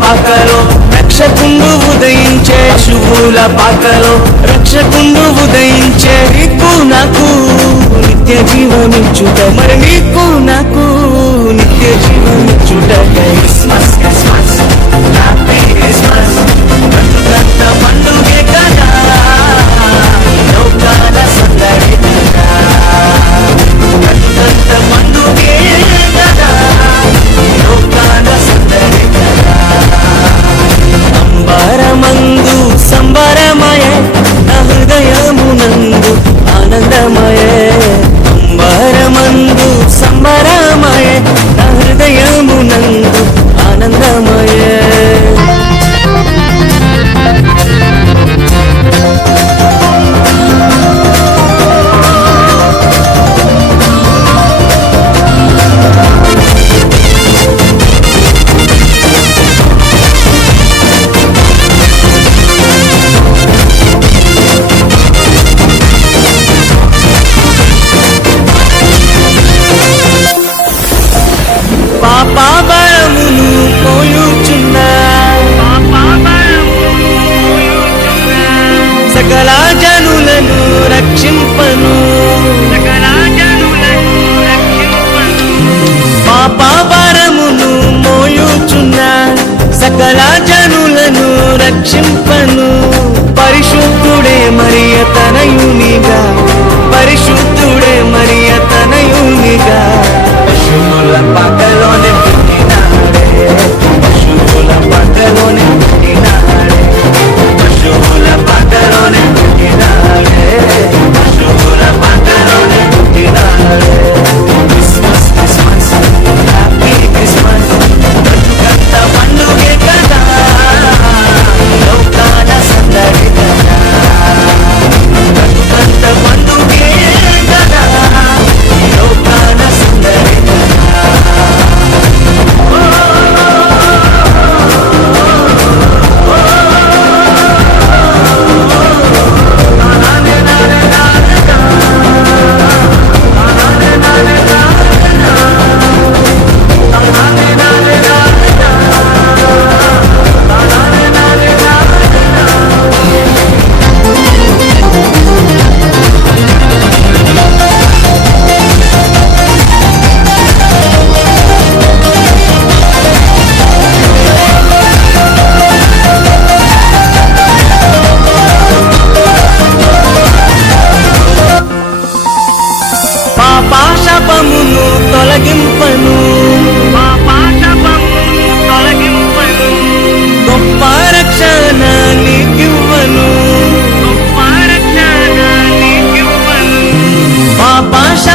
పాకలో రక్షకుండు ఉదయించే పశువుల పాకలో రక్షకుండు ఉదయించే నీకు నాకు నిత్య జీవమిచ్చుట. మరి నీకు నాకు నిత్య జీవమిచ్చుట ಸಂಭ್ರಮ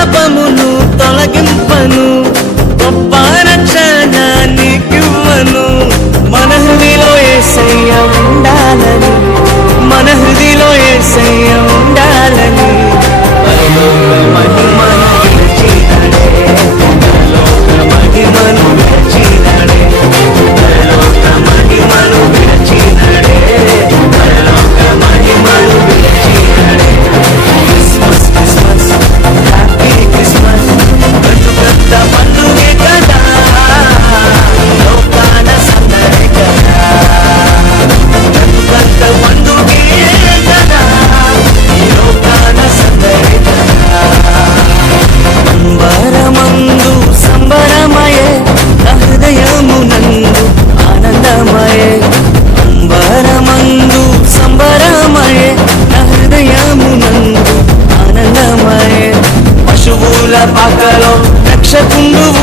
పాపమును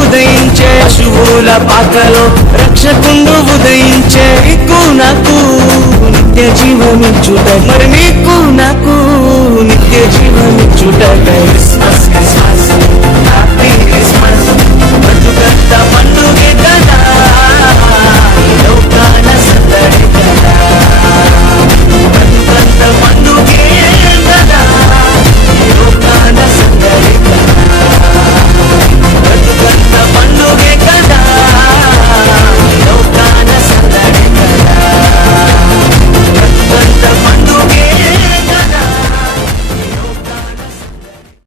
ఉదయించే పశువుల పాకలో రక్షకుండు ఉదయించే నీకు నాకు నిత్య జీవమి చూడ మరి నీకు నాకు నిత్య జీవమి చూడ